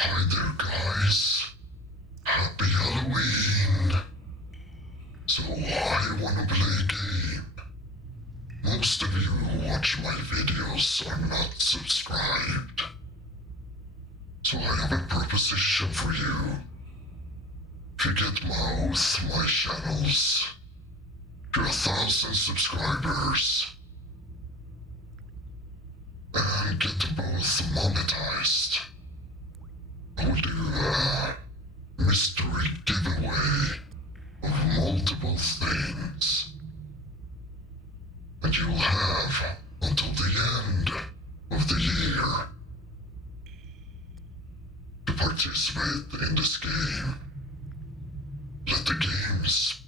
Hi there, guys. Happy Halloween. So I want to play a game. Most of you who watch my videos are not subscribed. So I have a proposition for you. If you get both my channels to 1,000 subscribers and get both monetized, I will do a mystery giveaway of multiple things. And you'll have until the end of the year to participate in this game. Let the games